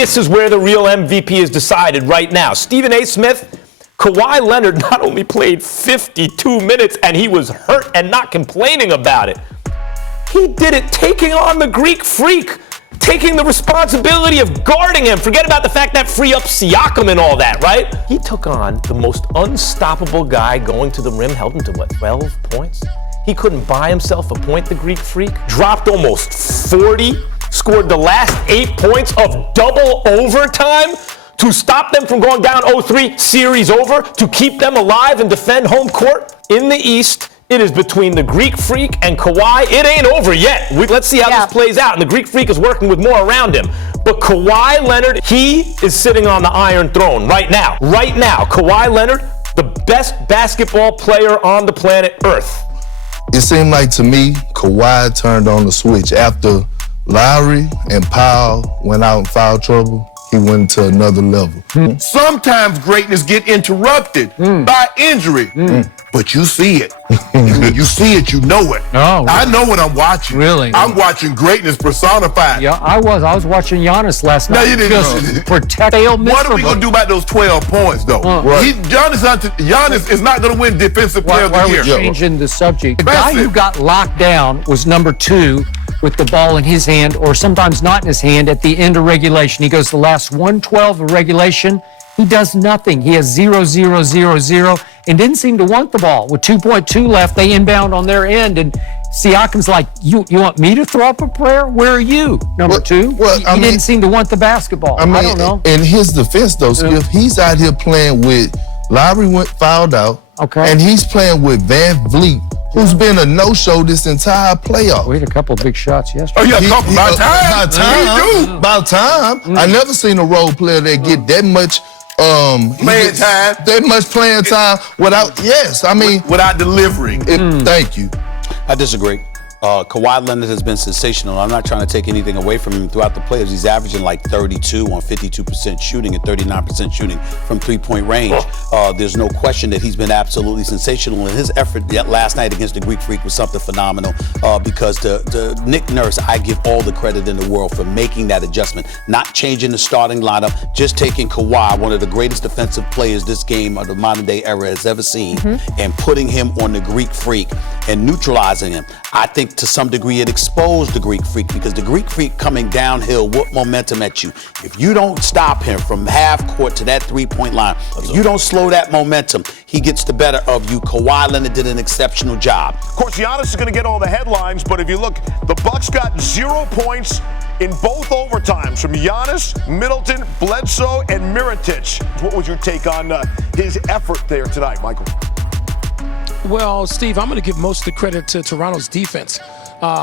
this is where the real MVP is decided right now. Stephen A. Smith, Kawhi Leonard not only played 52 minutes and he was hurt and not complaining about it. He did it taking on the Greek Freak, taking the responsibility of guarding him. Forget about the fact that free up Siakam and all that, right? He took on the most unstoppable guy going to the rim, held him to what, 12 points? He couldn't buy himself a point, the Greek Freak. Dropped almost 40, scored the last 8 points of double overtime to stop them from going down 0-3, series over, to keep them alive and defend home court. In the East, it is between the Greek Freak and Kawhi. It ain't over yet. Let's see how this plays out. And the Greek Freak is working with more around him. But Kawhi Leonard, he is sitting on the Iron Throne right now. Right now, Kawhi Leonard, the best basketball player on the planet Earth. It seemed like to me, Kawhi turned on the switch. After Lowry and Powell went out in foul trouble, he went to another level. Sometimes greatness get interrupted by injury, but you see it. When you see it, you know it. Oh, I know what I'm watching. Really? I'm watching greatness personified. Yeah, I was watching Giannis last night. No, you didn't. Just protect. What are we going to do about those 12 points, though? Giannis is not going to win Defensive Player of the Year. Why are we changing the subject? The guy who got locked down was number 2 with the ball in his hand, or sometimes not in his hand, at the end of regulation. He goes the last 112 of regulation. He does nothing. He has 0, 0, 0, 0, and didn't seem to want the ball. With 2.2 left, they inbound on their end, and Siakam's like, you want me to throw up a prayer? Where are you, number 2? He didn't seem to want the basketball. I don't know. In his defense, though, Skip, he's out here playing with Lowry went fouled out, and he's playing with Van Vliet, who's been a no-show this entire playoff. We had a couple of big shots yesterday. Oh, yeah, a couple. About time. I never seen a role player that get that much playing time. That much playing time without delivering. Thank you. I disagree. Kawhi Leonard has been sensational. I'm not trying to take anything away from him throughout the playoffs. He's averaging like 32 on 52% shooting and 39% shooting from three-point range. There's no question that he's been absolutely sensational. And his effort last night against the Greek Freak was something phenomenal because to Nick Nurse, I give all the credit in the world for making that adjustment, not changing the starting lineup, just taking Kawhi, one of the greatest defensive players this game of the modern-day era has ever seen, and putting him on the Greek Freak and neutralizing him. I think to some degree it exposed the Greek Freak because the Greek Freak coming downhill with momentum at you. If you don't stop him from half court to that three-point line, if you don't slow that momentum, he gets the better of you. Kawhi Leonard did an exceptional job. Of course, Giannis is going to get all the headlines, but if you look, the Bucks got 0 points in both overtimes from Giannis, Middleton, Bledsoe, and Mirotic. What was your take on his effort there tonight, Michael? Well, Steve, I'm going to give most of the credit to Toronto's defense.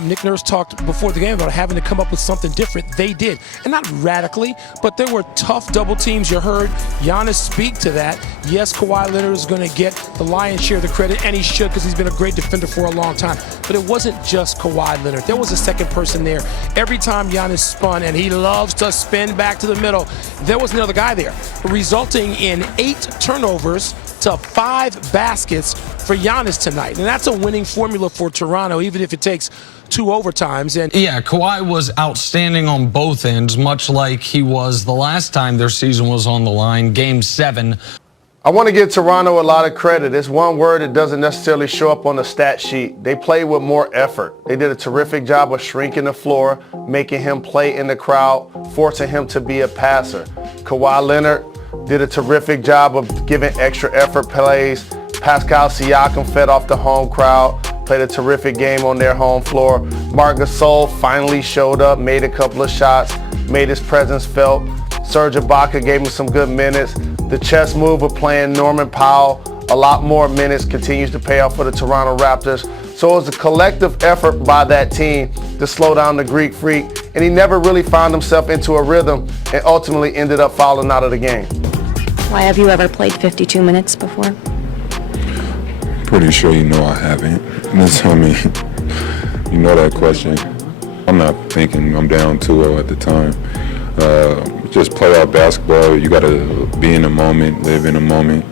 Nick Nurse talked before the game about having to come up with something different. They did. And not radically, but there were tough double teams. You heard Giannis speak to that. Yes, Kawhi Leonard is going to get the lion's share of the credit, and he should because he's been a great defender for a long time. But it wasn't just Kawhi Leonard. There was a second person there. Every time Giannis spun, and he loves to spin back to the middle, there was another guy there, resulting in 8 turnovers to 5 baskets for Giannis tonight. And that's a winning formula for Toronto, even if it takes 2 overtimes. And yeah, Kawhi was outstanding on both ends, much like he was the last time their season was on the line, Game 7. I want to give Toronto a lot of credit. It's one word that doesn't necessarily show up on the stat sheet. They played with more effort. They did a terrific job of shrinking the floor, making him play in the crowd, forcing him to be a passer. Kawhi Leonard did a terrific job of giving extra effort plays. Pascal Siakam fed off the home crowd, played a terrific game on their home floor. Marc Gasol finally showed up, made a couple of shots, made his presence felt. Serge Ibaka gave him some good minutes. The chess move of playing Norman Powell a lot more minutes continues to pay off for the Toronto Raptors. So it was a collective effort by that team to slow down the Greek Freak, and he never really found himself into a rhythm and ultimately ended up fouling out of the game. Why, have you ever played 52 minutes before? Pretty sure you know I haven't. I mean, you know that question. I'm not thinking I'm down 2-0 at the time. Just playoff basketball, you got to be in the moment, live in the moment.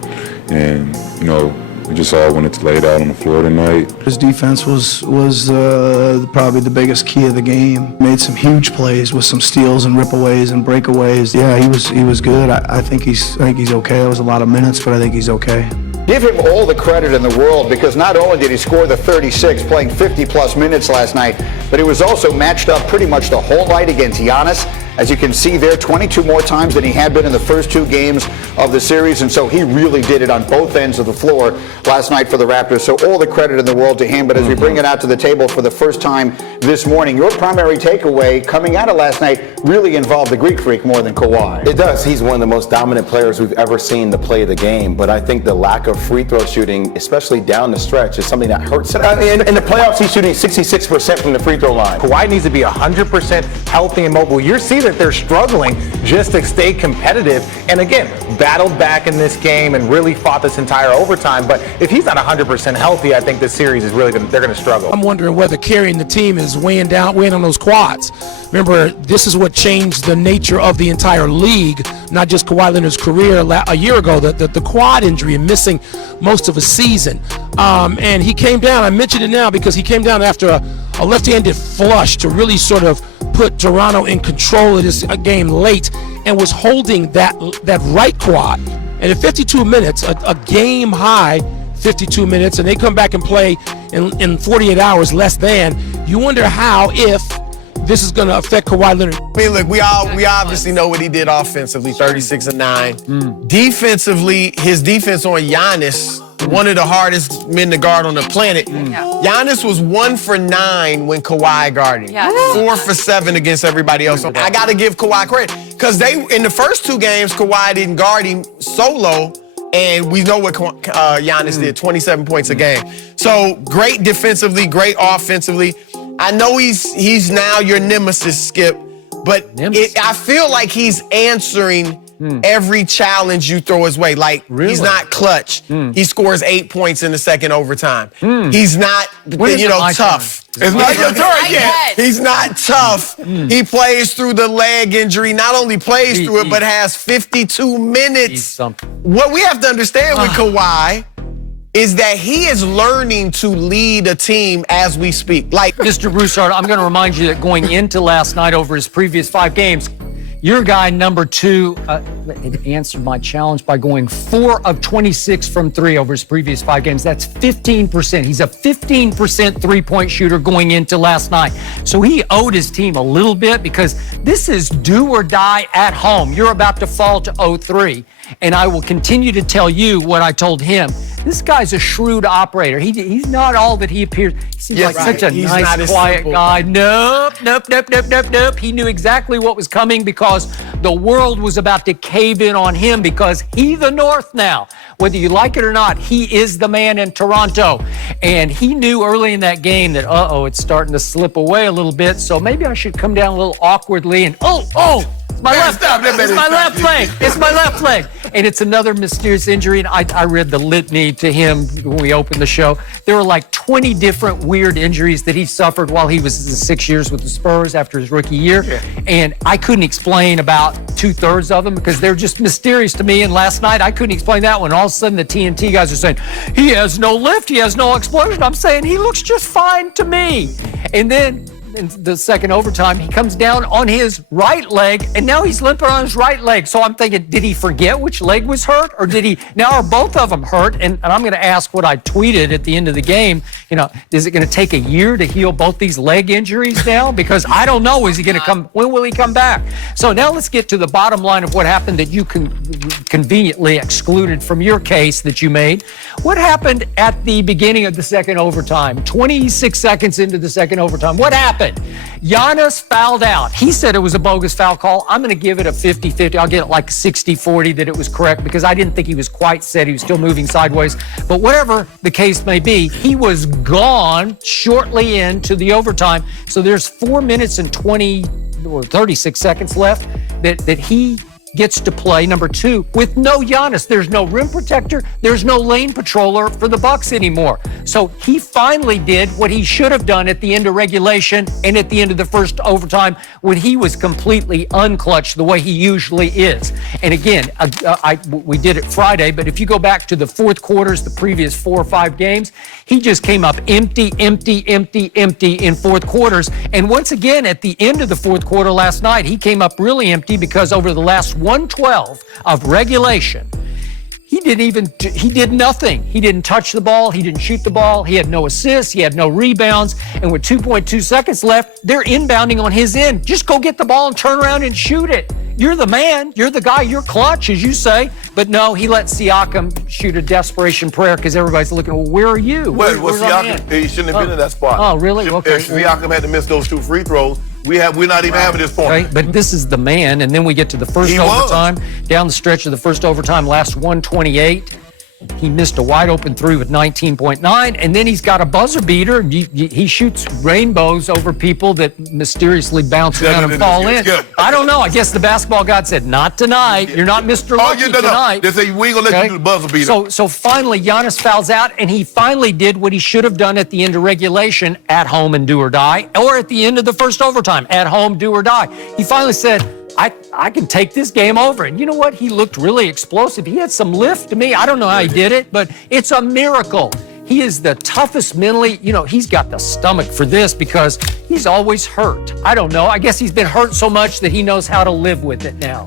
And, you know, We just all wanted to lay it out on the floor tonight. His defense was probably the biggest key of the game. Made some huge plays with some steals and ripaways and breakaways. Yeah, he was good. I think he's okay. It was a lot of minutes, but I think he's okay. Give him all the credit in the world, because not only did he score the 36, playing 50-plus minutes last night, but he was also matched up pretty much the whole night against Giannis. As you can see there, 22 more times than he had been in the first 2 games of the series, and so he really did it on both ends of the floor last night for the Raptors. So all the credit in the world to him. But as we bring it out to the table for the first time this morning, your primary takeaway coming out of last night really involved the Greek Freak more than Kawhi. It does. He's one of the most dominant players we've ever seen to play the game. But I think the lack of free throw shooting, especially down the stretch, is something that hurts. In the playoffs, he's shooting 66% from the free throw line. Kawhi needs to be 100% healthy and mobile. You see that they're struggling just to stay competitive. And again, battled back in this game and really fought this entire overtime. But if he's not 100% healthy, I think this series is really they're going to struggle. I'm wondering whether carrying the team is weighing on those quads. Remember, this is what changed the nature of the entire league, not just Kawhi Leonard's career. A year ago, the quad injury and missing most of a season. And he came down. I mentioned it now because he came down after a left-handed flush to really sort of put Toronto in control of this game late, and was holding that right quad. And at 52 minutes, a game high 52 minutes, and they come back and play in 48 hours less than, you wonder how, if this is going to affect Kawhi Leonard. I mean, look, we obviously know what he did offensively, 36-9. Defensively, his defense on Giannis, one of the hardest men to guard on the planet. Giannis was 1 for 9 when Kawhi guarded him. 4 for 7 against everybody else. So I got to give Kawhi credit, because in the first 2 games, Kawhi didn't guard him solo, and we know what Giannis did, 27 points a game. So great defensively, great offensively. I know he's now your nemesis, Skip, but I feel like he's answering every challenge you throw his way. Like, he's not clutch. He scores 8 points in the second overtime. He's not, tough. It's not your turn yet. He's not tough. He plays through the leg injury. Not only plays through it, but has 52 minutes. What we have to understand with Kawhi is that he is learning to lead a team as we speak. Like, Mr. Broussard, I'm going to remind you that going into last night over his previous 5 games, your guy, number 2, answered my challenge by going 4 of 26 from 3 over his previous 5 games. That's 15%. He's a 15% three-point shooter going into last night. So he owed his team a little bit, because this is do or die at home. You're about to fall to 0-3. And I will continue to tell you what I told him. This guy's a shrewd operator. He's not all that he appears. He seems like such a nice, quiet guy. Nope. He knew exactly what was coming, because the world was about to cave in on him, because he's the North now. Whether you like it or not, he is the man in Toronto. And he knew early in that game that, it's starting to slip away a little bit, so maybe I should come down a little awkwardly and, it's my left leg. It's my left leg. And it's another mysterious injury. And I read the litany to him when we opened the show. There were like 20 different weird injuries that he suffered while he was 6 years with the Spurs after his rookie year. And I couldn't explain about 2/3 of them, because they're just mysterious to me. And last night, I couldn't explain that one. All of a sudden, the TNT guys are saying, he has no lift, he has no explosion. I'm saying, he looks just fine to me. And then in the second overtime, he comes down on his right leg, and now he's limping on his right leg. So I'm thinking, did he forget which leg was hurt, or did he? Now are both of them hurt? And I'm going to ask what I tweeted at the end of the game. Is it going to take a year to heal both these leg injuries now? Because I don't know. Is he going to come? When will he come back? So now let's get to the bottom line of what happened that you conveniently excluded from your case that you made. What happened at the beginning of the second overtime? 26 seconds into the second overtime. What happened? Giannis fouled out. He said it was a bogus foul call. I'm going to give it a 50-50. I'll get it like 60-40 that it was correct, because I didn't think he was quite set. He was still moving sideways. But whatever the case may be, he was gone shortly into the overtime. So there's 4 minutes and 36 seconds left that he gets to play, number 2, with no Giannis. There's no rim protector. There's no lane patroller for the Bucks anymore. So he finally did what he should have done at the end of regulation and at the end of the first overtime when he was completely unclutched the way he usually is. And again, we did it Friday, but if you go back to the fourth quarters, the previous 4 or 5 games, he just came up empty in fourth quarters. And once again, at the end of the fourth quarter last night, he came up really empty because over the last 112 of regulation, he did nothing. He didn't touch the ball. He didn't shoot the ball. He had no assists. He had no rebounds. And with 2.2 seconds left, they're inbounding on his end. Just go get the ball and turn around and shoot it. You're the man. You're the guy. You're clutch, as you say. But no, he let Siakam shoot a desperation prayer because everybody's looking, well, where are you? Well, Siakam, he shouldn't have been in that spot. Oh, really? Okay. If Siakam had to miss those 2 free throws, we're not even having this point. Right, but this is the man, and then we get to the first overtime. Down the stretch of the first overtime, last 128. He missed a wide open 3 with 19.9, and then he's got a buzzer beater. He shoots rainbows over people that mysteriously bounce around and fall in. I don't know. I guess the basketball god said, not tonight. You're not Mr. Lucky tonight. They say, we ain't gonna let you do the buzzer beater. So finally, Giannis fouls out, and he finally did what he should have done at the end of regulation, at home and do or die, or at the end of the first overtime, at home, do or die. He finally said, I can take this game over. And you know what? He looked really explosive. He had some lift to me. I don't know how he did it, but it's a miracle. He is the toughest mentally. You know, he's got the stomach for this because he's always hurt. I don't know. I guess he's been hurt so much that he knows how to live with it now.